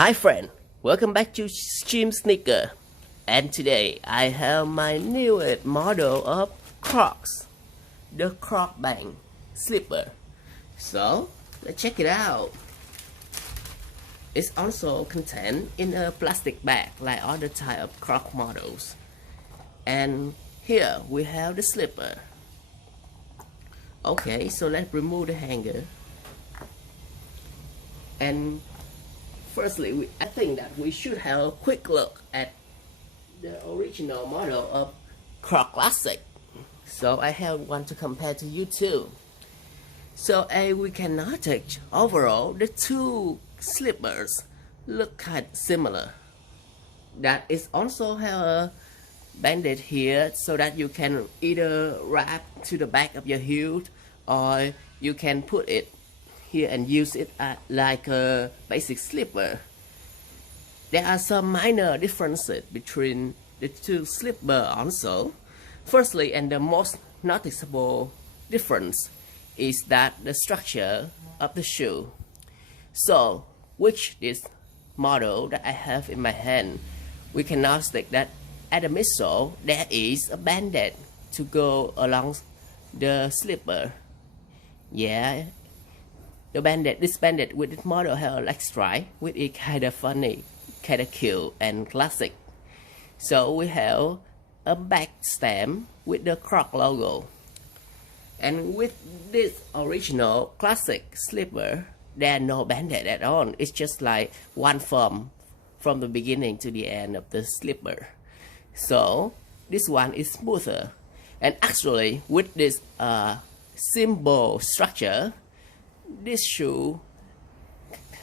Hi friend, welcome back to Chim Sneaker, and today I have my newest model of Crocs, the Crocband slipper. So let's check it out. It's also contained in a plastic bag like other type of Croc models. And here we have the slipper. Okay, so let's remove the hanger. And firstly, I think that we should have a quick look at the original model of Crocs Classic. So I have one to compare to you too. So we can notice overall the two slippers look kind of similar. That is also have a bandage here so that you can either wrap to the back of your heel or you can put it here and use it like a basic slipper. There are some minor differences between the two slippers also. Firstly, and the most noticeable difference is that the structure of the shoe. So, which this model that I have in my hand, we can now state that at the midsole there is a bandage to go along the slipper. Yeah. This bandage with this model have a leg stripe, which is kind of funny, kind of cute and classic. So we have a back stamp with the Croc logo. And with this original classic slipper, there are no bandage at all. It's just like one form from the beginning to the end of the slipper. So this one is smoother. And actually with this symbol structure, this shoe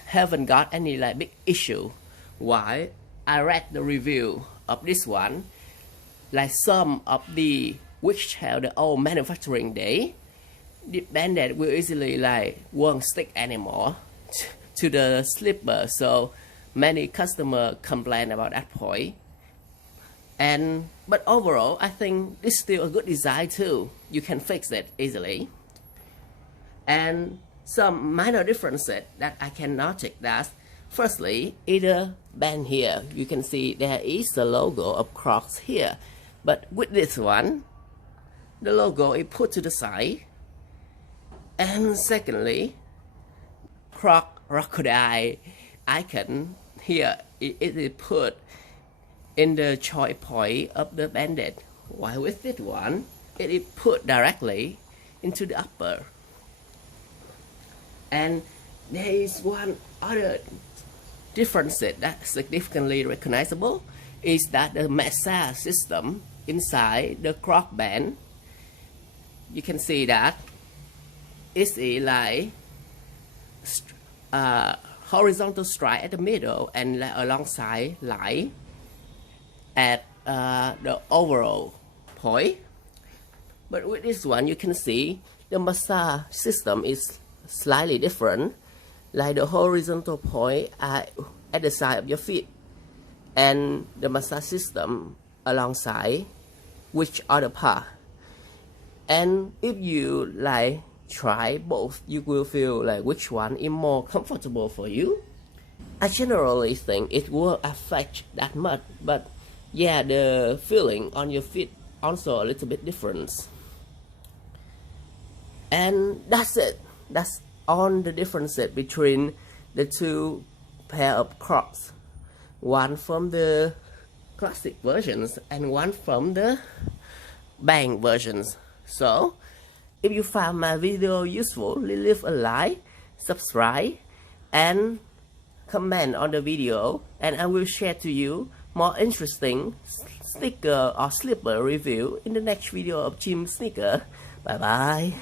haven't got any like big issue. Why? I read the review of this one, like some of the which have the old manufacturing day, the bandage will easily like won't stick anymore to the slipper. So many customers complain about that point. But overall, I think it's still a good design too. You can fix it easily. And some minor differences that I can notice that, firstly, either band here, you can see there is the logo of Crocs here. But with this one, the logo is put to the side. And secondly, Crocs crocodile icon here, it is put in the choice point of the bandage. While with this one, it is put directly into the upper. And there is one other difference that's significantly recognizable, is that the massage system inside the Crocband, you can see that it's a like horizontal stripe at the middle and like alongside line at the overall point. But with this one, you can see the massage system is slightly different, like the horizontal point at the side of your feet and the massage system alongside which other part. And if you like try both, you will feel like which one is more comfortable for you. I generally think it will affect that much, but yeah, the feeling on your feet also a little bit different. And that's it. That's all the differences between the two pair of Crocs. One from the classic versions and one from the band versions. So, if you found my video useful, leave a like, subscribe, and comment on the video, and I will share to you more interesting sneaker or slipper review in the next video of Chim Sneaker. Bye bye.